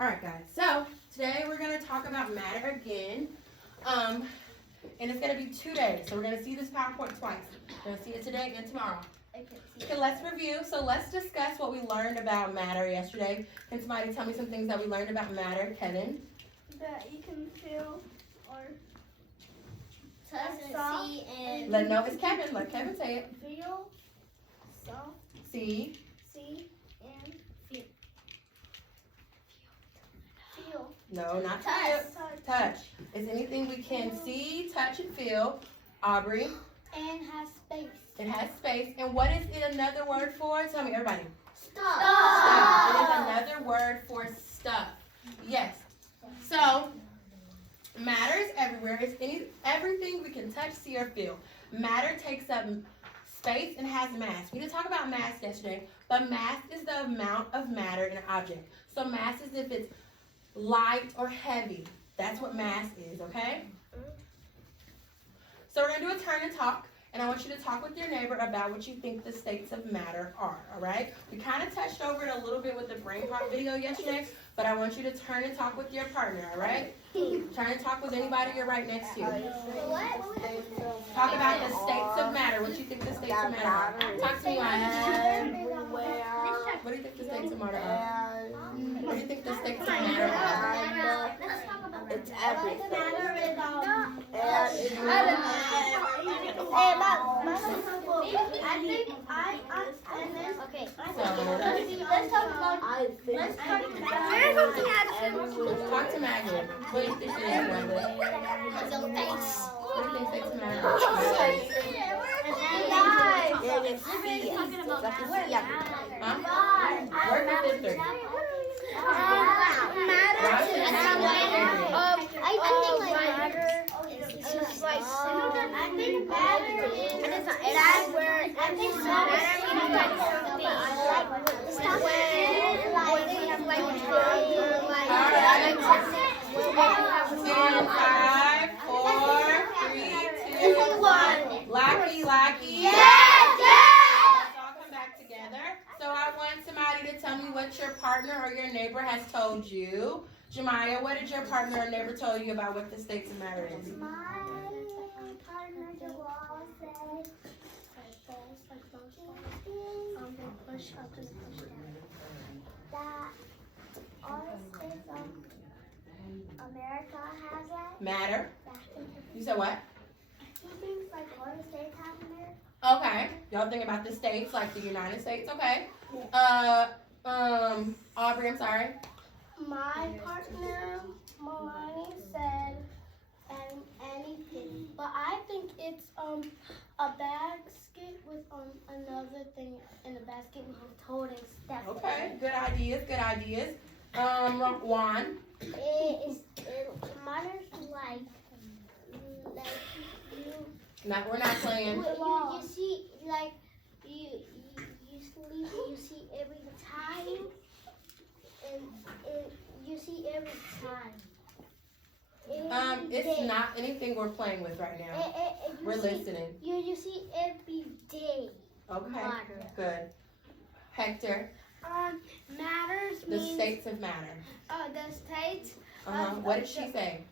Alright guys, so today we're going to talk about matter again. And it's going to be 2 days. So we're going to see this PowerPoint twice. We're going to see it today and tomorrow. Okay, let's review. So let's discuss what we learned about matter yesterday. Can somebody tell me some things that we learned about matter? Kevin? That you can feel or touch, see, and No, it's Kevin. Let Kevin say it. feel, soft, See. and feel. Feel. No, not Touch. feel. Touch. It's anything we can see, touch, and feel. Aubrey? And has space. It has space. And what is it another word for? Tell me, everybody. stuff. Stuff. It is another word for stuff. Yes. So, matter is everywhere. It's everything we can touch, see, or feel. Matter takes up space and has mass. We didn't talk about mass yesterday, but mass is the amount of matter in an object. So mass is if it's light or heavy. That's what mass is, okay? So we're going to do a turn and talk. And I want you to talk with your neighbor about what you think the states of matter are, all right? We kind of touched over it a little bit with the brain heart video yesterday, but I want you to turn and talk with your partner, all right? Turn and talk with anybody you're right next to. Talk about the states of matter. What do you think the states of matter are? Talk to me, Maya. What do you think the states of matter are? What do you think the states of matter are? It's everything. Okay. Talk to Maggie. What do you think it is, Maggie? What do you think states of matter are? Huh? Word or fifth grade? And 5, 4, 3, 2, 1. Locky. Let's all come back together. So I want somebody to tell me what your partner or your neighbor has told you. Jemiah, what did your partner or neighbor tell you about what the states of matter is? My partner Joel said push up and push down. That all the states of America has that. Matter. You said what? He thinks like all the states have America. Okay. Y'all think about the states, like the United States. Okay. Aubrey, I'm sorry. My partner Milani said anything, but I think it's a basket with another thing in the basket with holding stuff. Okay. Good ideas. Juan. Mine is like We're not playing. you see like you sleep, you see every time, and you see every time. It's not anything we're playing with right now. We're listening. You see every day. Okay. Matter. Good. Hector. Matters The means states of matter. the states. What did she say?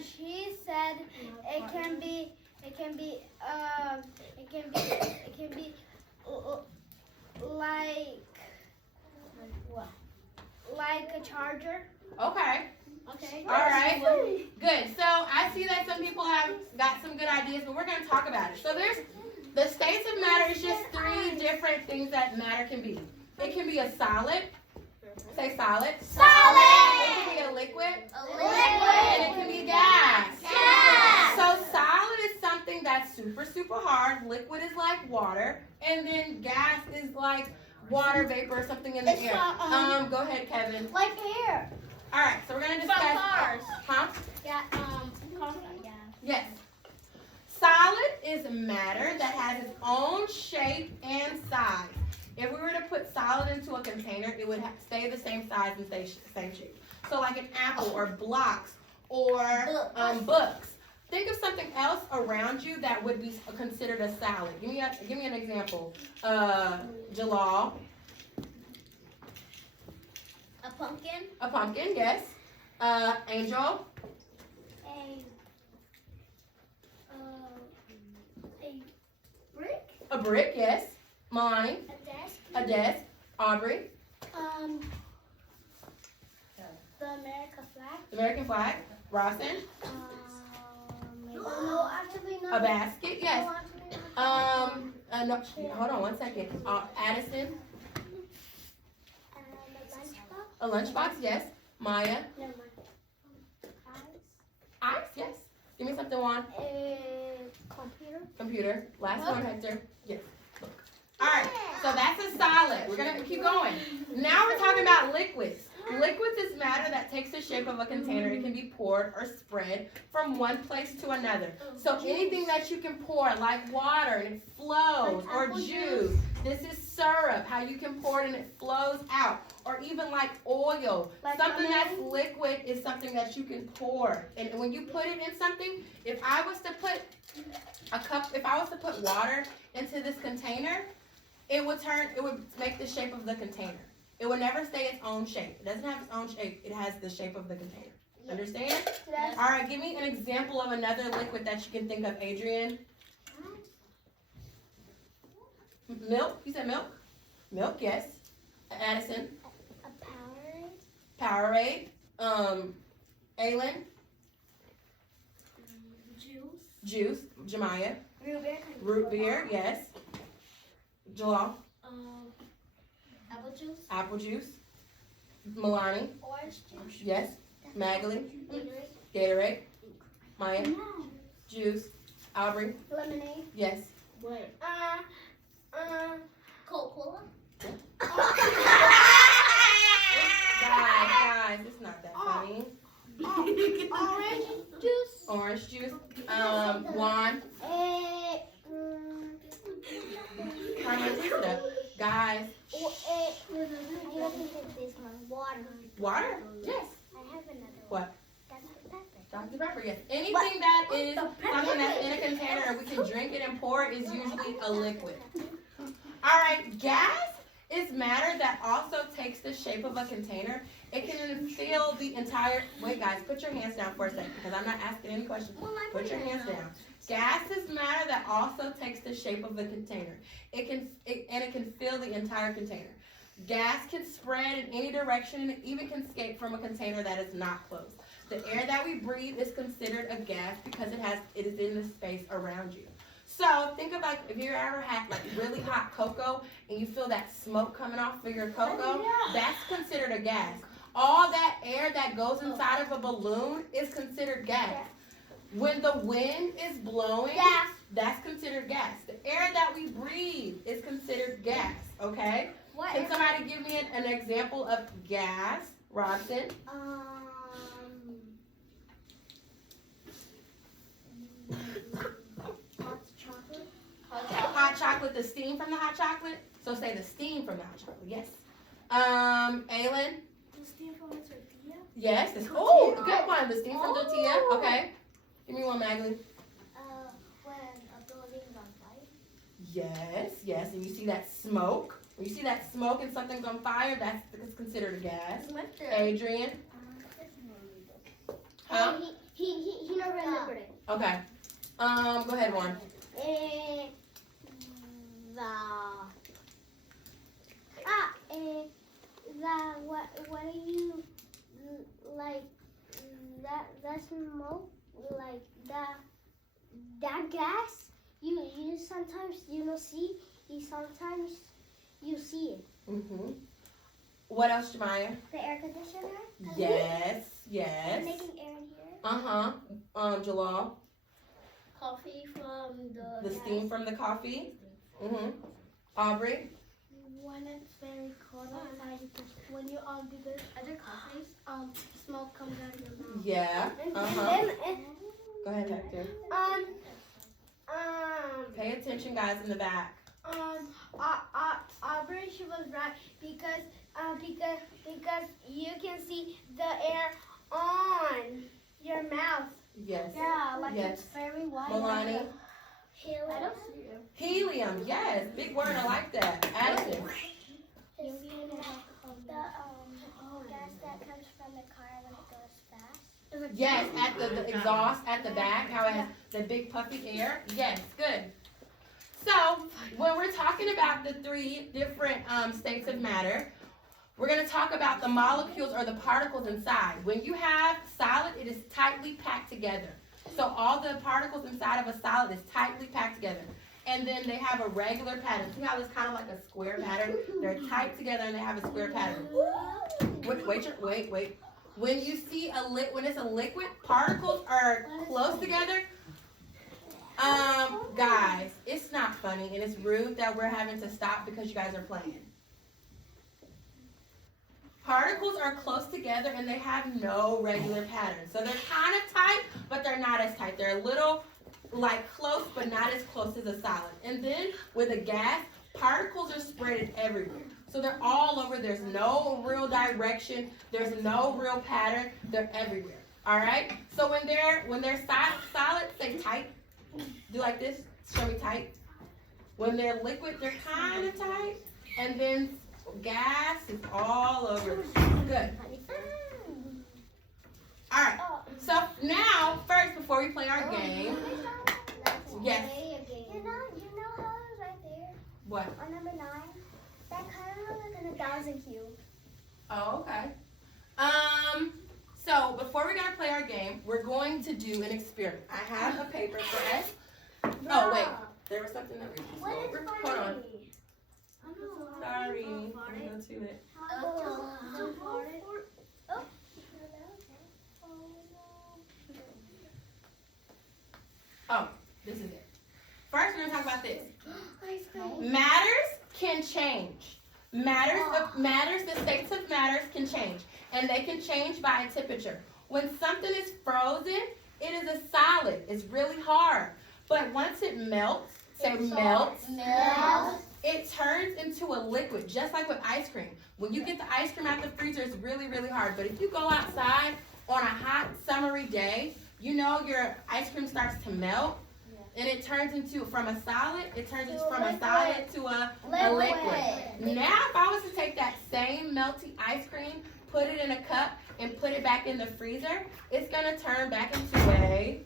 She said it can be like a charger. Okay. Okay. All right. Good. So I see that some people have got some good ideas, but we're going to talk about it. So there's the states of matter is just 3 different things that matter can be. It can be a solid. Say solid. Solid. It can be a liquid. And it can be gas. So solid is something that's super, super hard. Liquid is like water. And then gas is like water vapor or something in the air. Go ahead, Kevin. Like air. All right, so we're going to discuss. cars. Huh? Yeah. Cars. Yeah. Yes. Solid is matter that has its own shape and size. If we were to put solid into a container, it would stay the same size and stay same shape. So like an apple or blocks or books. Think of something else around you that would be considered a salad. Give me an example. Jalal. A pumpkin. A pumpkin, yes. Angel. A brick. A brick, yes. Milani. A desk. A desk. Aubrey. The American flag. The American flag. Rawson. No, actually A not. basket, yes. No, actually not. No, hold on 1 second. Addison. A lunchbox. A lunchbox, yes. Maya. Never mind. Ice, yes. Give me something, Juan. A computer. Computer. Last one, Hector. Yes. Look. All right. So that's a solid. We're gonna keep going. Now we're talking about liquids. Liquids is matter that takes the shape of a container. It can be poured or spread from one place to another. So anything that you can pour, like water, and it flows, Like or apple juice. This is syrup, how you can pour it and it flows out. Or even like oil. Like Something that's lemonade? liquid is something that you can pour. And when you put it in something, if I was to put water into this container, it would make the shape of the container. It would never stay its own shape. It doesn't have its own shape. It has the shape of the container. Understand? Yes. All right, give me an example of another liquid that you can think of, Adrian. Milk? You said milk? Milk, yes. Addison? A Powerade. Aylin? Juice. Jemiah? Root beer, yes. Jalal? Apple juice. Apple juice. Milani? Orange juice. Yes. Magali? Gatorade. Maya? Juice. Aubrey? Lemonade. Yes. Coca-Cola. Guys, it's not that funny. Orange juice. Orange juice. Juan. Carmen, pick it up. Guys. Water. Water? Yes. I have another What? Dr. Pepper. Dr. Pepper, yes. Anything that is something that's in a container and we can drink it and pour it is usually a liquid. All right, gas is matter that also takes the shape of a container. It can fill the entire, wait guys, put your hands down for a second because I'm not asking any questions. Put your hands down. Gas is matter that also takes the shape of the container. It can fill the entire container. Gas can spread in any direction and it even can escape from a container that is not closed. The air that we breathe is considered a gas because it is in the space around you. So think of like if you ever had like really hot cocoa and you feel that smoke coming off of your cocoa, that's considered a gas. All that air that goes inside of a balloon is considered gas. When the wind is blowing, that's considered gas. The air that we breathe is considered gas, okay? Can somebody give me an example of gas? Robson? Hot chocolate, the steam from the hot chocolate? So say the steam from the hot chocolate, yes. Aylin? The steam from a tortilla? Yes. Oh, good one. The steam from tortilla. Okay. Give me one, Magley. When a building's on fire? Yes. And you see that smoke. When you see that smoke and something's on fire, that's considered a gas. Adrian? Huh? He never remembered it. Okay. Go ahead, Juan. What do you like that smoke, like that gas, you sometimes you don't see, sometimes you see it. What else, Jemiah? The air conditioner? Yes. Making air in here? Jalal? Coffee from The steam from the coffee? Aubrey? When it's very cold outside, when you do this other coffees, smoke comes out of your mouth. Yeah. And Go ahead, Hector. Pay attention, guys, in the back. Aubrey, she was right because you can see the air on your mouth. Yes. Yeah, like Yes. it's very white. Milani? Helium, yes. Big word, I like that. Addison. that comes from the car when it goes fast? Yes, at the exhaust at the back, how it has the big puffy air. Yes, good. So when we're talking about the three different states of matter, we're going to talk about the molecules or the particles inside. When you have solid, it is tightly packed together. So all the particles inside of a solid is tightly packed together. And then they have a regular pattern. See how it's kind of like a square pattern? They're tight together and they have a square pattern. Wait. When you see when it's a liquid, particles are close together. Guys, it's not funny and it's rude that we're having to stop because you guys are playing. Particles are close together and they have no regular pattern. So they're kind of tight, but they're not as tight. They're a little like close, but not as close as a solid. And then with a gas, particles are spread everywhere. So they're all over. There's no real direction. There's no real pattern. They're everywhere. All right? So when they're solid, say tight. Do like this. Show me tight. When they're liquid, they're kind of tight. And then gas is all over. Good. All right. So now, first, before we play our game. Yes. You know how it was right there? What? On number 9? That kind of looks like a 1,000 cube. Oh, okay. So before we're gonna play our game, we're going to do an experiment. I have a paper for us. Oh wait, there was something that we just What go is over. funny? Hold on. Sorry. Let me go to it. Oh, this is it. First, we're gonna talk about this. Matters can change. The states of matters can change, and they can change by temperature. When something is frozen, it is a solid. It's really hard. But once it melts, it turns into a liquid, just like with ice cream. When you get the ice cream out the freezer, it's really, really hard. But if you go outside on a hot, summery day, you know your ice cream starts to melt. And it turns into, from a solid to a liquid. Now, if I was to take that same melty ice cream, put it in a cup, and put it back in the freezer, it's going to turn back into a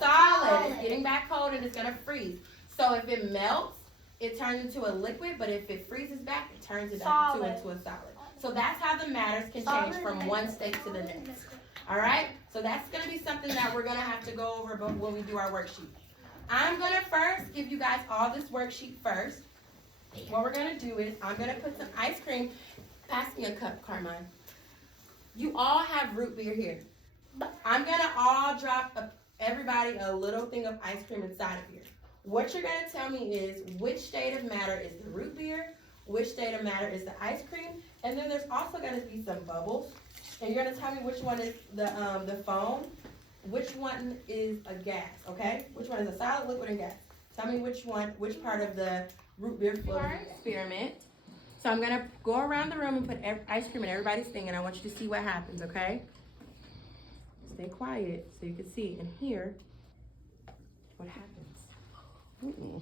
solid. It's getting back cold and it's going to freeze. So if it melts, it turns into a liquid, but if it freezes back, it turns it back into a solid. So that's how the matters can change from one state to the next. All right? So that's going to be something that we're going to have to go over when we do our worksheet. I'm going to first give you guys all this worksheet first. What we're going to do is I'm going to put some ice cream. Pass me a cup, Carmine. You all have root beer here. I'm going to all drop everybody a little thing of ice cream inside of here. What you're going to tell me is which state of matter is the root beer, which state of matter is the ice cream, and then there's also going to be some bubbles. And you're going to tell me which one is the foam, which one is a gas, okay? Which one is a solid, liquid, and gas. Tell me which part of the root beer flow experiment. So I'm going to go around the room and put ice cream in everybody's thing, and I want you to see what happens, okay? Stay quiet so you can see and hear what happens. Ooh.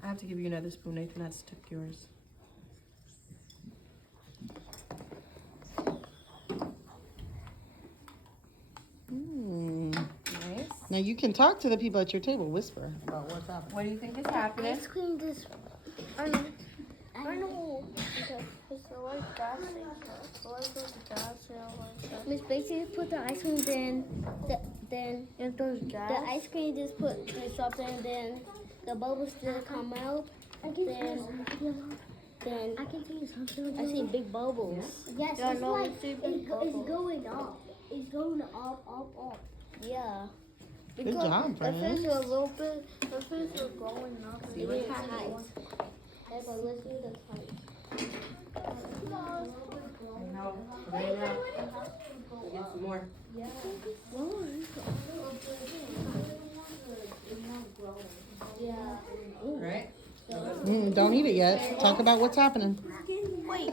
I have to give you another spoon, Nathan. That's took yours. Nice. Now you can talk to the people at your table. Whisper about what's happening. What do you think is happening? Ice cream just, I know. Miss basically put the ice cream, then the ice cream just put this up there, and then the bubbles still come out. Then I can see something. I see big bubbles. Yes, it's like it's going up. It's going up. Yeah. Good job, The friends. fish are a little bit. The fish are going up. See what's happening. Let's do this height. No, right now. Get some more. Yeah. Right? Don't eat it yet. Talk about what's happening. Wait.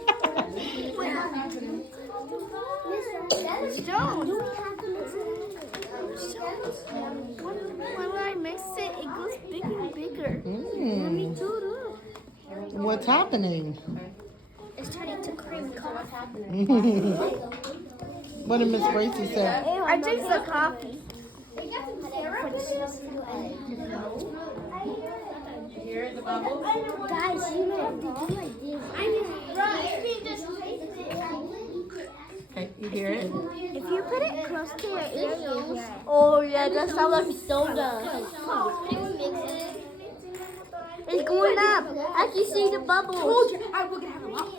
Stone. When I mix it, it goes bigger and bigger. What's happening? It's turning to cream So coffee. what's happening? What did Miss Bracy say? I drink the coffee. You hear the bubbles? Guys, you know, they do like this. Okay, you hear it? If you put it close to your ear, you'll hear it. Oh yeah, that sounds like soda. It's going up. I can see the bubbles.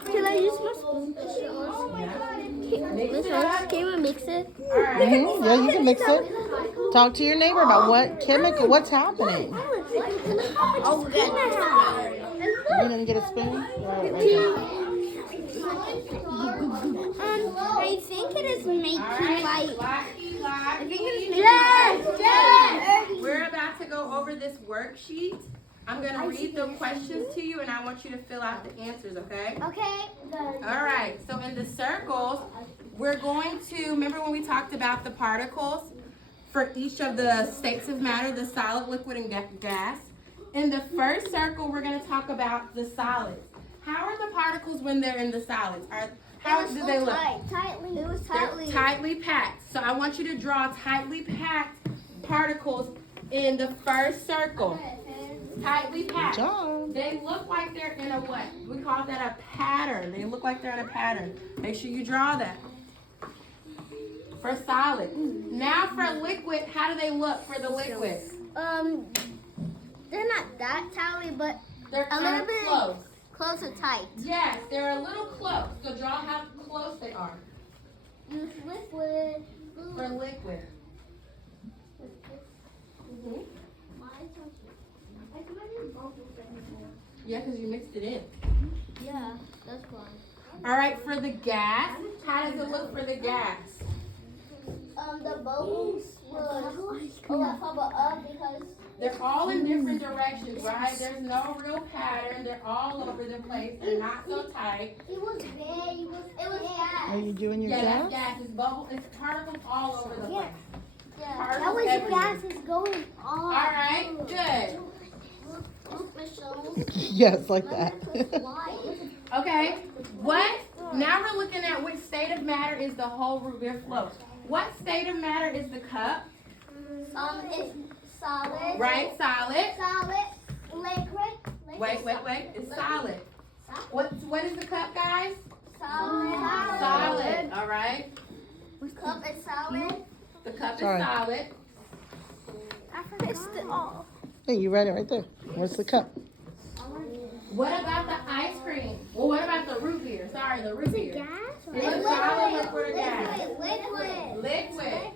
Can I use my spoon? Mix it up. Can we mix it? All right. Mhm, yeah, you can mix it. Talk to your neighbor about what's happening. Oh, You didn't get a spoon? Right there. I think it is making All right. like. Locky, locky. Yes! We're about to go over this worksheet. I'm going to read the questions to you, and I want you to fill out the answers, okay? Okay. All right. So in the circles, we're going to, remember when we talked about the particles for each of the states of matter, the solid, liquid, and gas? In the first circle, we're going to talk about the solids. How are the particles when they're in the solids? How do they look? Tightly. It was They're tightly packed. So I want you to draw tightly packed particles in the first circle. Tightly Good packed. job. They look like they're in a what? We call that a pattern. They look like they're in a pattern. Make sure you draw that. For solid. Now for liquid, how do they look for the liquid? They're not that tightly, but They're A kind little of bit. close. close and tight. Yes, they're a little close. So draw how close they are Use liquid. for liquid. Yeah, because you mixed it in. Yeah, that's fine. All right, for the gas, how does it look for the gas? The bubbles will bubble up because They're all in different directions, right? There's no real pattern. They're all over the place. They're not so tight. it was there. It was gas. Are you doing your Yeah, that's job? gas. It's bubble. It's particles all over the place. Yeah. Particles That was everywhere. gas is going on. All right, good. Yes, like that. Okay, what? Now we're looking at which state of matter is the whole root beer float. What state of matter is the cup? It's solid. Right, solid. Solid. Liquid. Wait. It's solid. What is the cup, guys? Solid. Solid. All right. Cup is solid. The cup is Sorry. solid. I forgot. Hey, you read it right there. Where's the cup? What about the ice cream? Well, what about the root beer? Sorry, the root beer. Gas? Is it solid, liquid, or gas? Liquid. Liquid.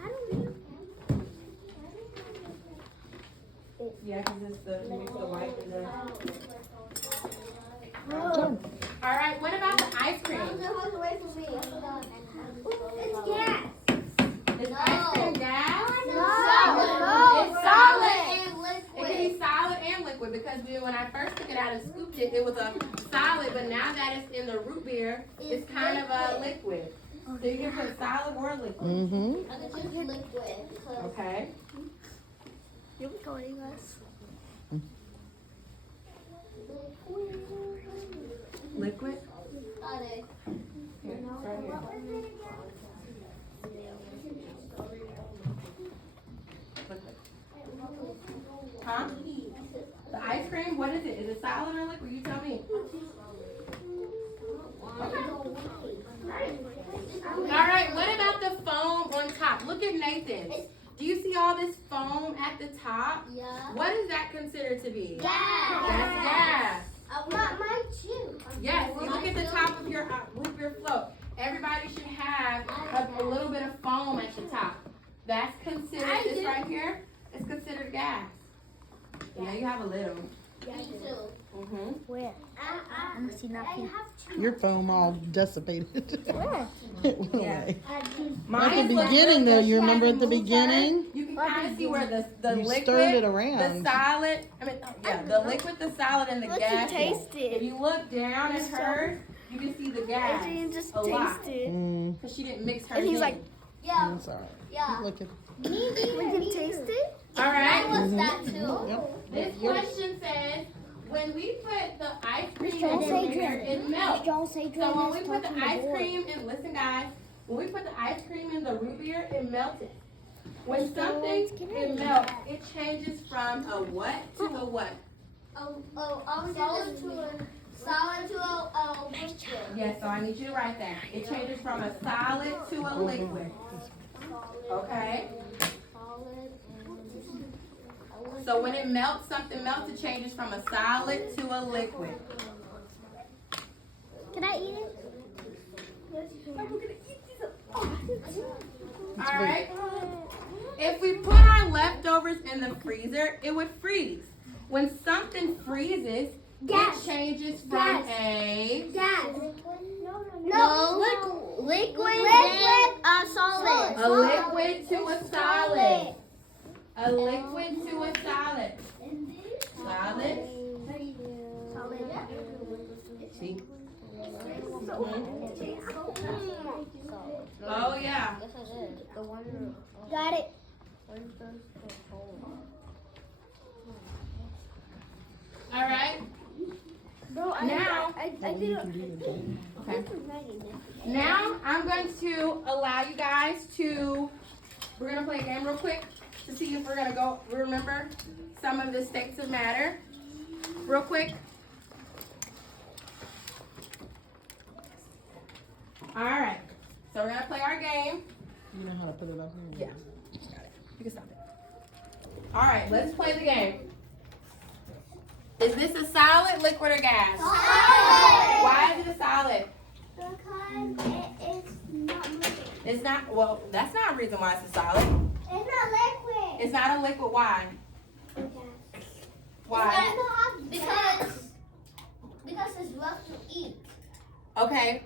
I don't know. Yeah, because it's the mix the white and the. Good job. All right. What about the ice cream? It's gas. Is ice cream gas? No. It's solid. It can be solid and liquid because when I first took it out and scooped it, it was a solid, but now that it's in the root beer, it's kind of a liquid. So you can put solid or liquid. Mm-hmm. Okay. You're recording us. Liquid. Here, it's right here. Liquid. Huh? The ice cream, what is it? Is it solid or liquid? You tell me. All right, what about the foam on top? Look at Nathan. Do you see all this foam at the top? Yeah. What is that considered to be? Gas. That's gas. Mine too. Yes, you look at the top of your root beer float. Everybody should have a little bit of foam at the top. That's considered, this right here, is considered gas. Yeah, you have a little. Mm-hmm. Where? I see nothing. Your foam all dissipated. Where? It went Yeah. away. Mine At the looks beginning, good. though, She you remember hasn't at the moved hers. beginning? You can kind of see where the You liquid, stirred it the around. solid, the liquid, the solid, and the Let's gas. taste it. If you look down at hers, you can see the gas Adrian just a lot. tasted. Because she didn't mix hers And he's in. like, I'm sorry. yeah. Look at We can taste it? All right, was that too. This question says, when we put the ice cream in Don't the say root beer, drink. it melts. Don't say So drink. when we put the ice cream in, listen guys, when we put the ice cream in the root beer, it melted. When something it melts, it changes from a what to a what? Solid to a liquid. Yes, so I need you to write that. It changes from a solid to a liquid. Okay? So when it melts, something melts, it changes from a solid to a liquid. Can I eat it? Alright? If we put our leftovers in the freezer, it would freeze. When something freezes, Gas. it changes from Gas. a Gas. No. Liquid and solid. a liquid to a solid. A liquid to a solid. Solid. See? Oh yeah. Got it. All right. Bro, Now- I did it. Okay. Now I'm going to allow you guys to. We're gonna play a game real quick to see if we're gonna go remember some of the states of matter. Real quick. All right. So we're gonna play our game. You know how to put it up here? Yeah. Got it. You can stop it. All right. Let's play the game. Is this a solid, liquid, or gas? Solid. Why is it a solid? Because it's not moving. It's not. Well, that's not a reason why it's a solid. It's not liquid. It's not a liquid. Why? Why? Because it's rough to eat. Okay.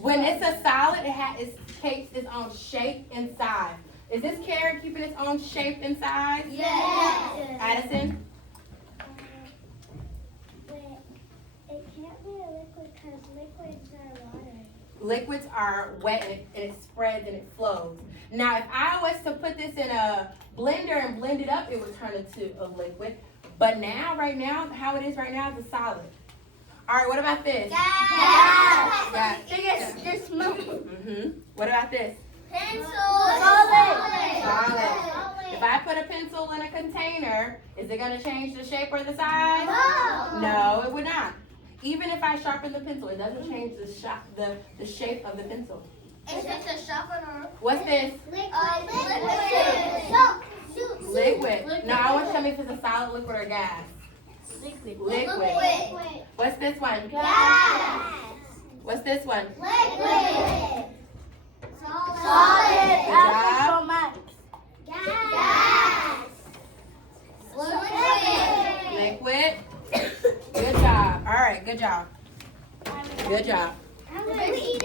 When it's a solid, it takes its own shape inside. Is this carrot keeping its own shape inside? Yes. Addison? It can't be a liquid because liquids are water. Liquids are wet and it spreads and it flows. Now, if I was to put this in a blender and blend it up, it would turn into a liquid. But now, right now, how it is right now is a solid. All right, what about this? Gas. This move. What about this? Pencil. Solid. If I put a pencil in a container, is it going to change the shape or the size? No, it would not. Even if I sharpen the pencil, it doesn't change the shape of the pencil. Is it a sharpener? What's this? Liquid. Now I want you to tell me if it's a solid, liquid, or gas. Liquid. What's this one? Gas. What's this one? Liquid. Solid. Good job. Gas. Liquid. Good job. All right, good job. Good job. I'm gonna eat it.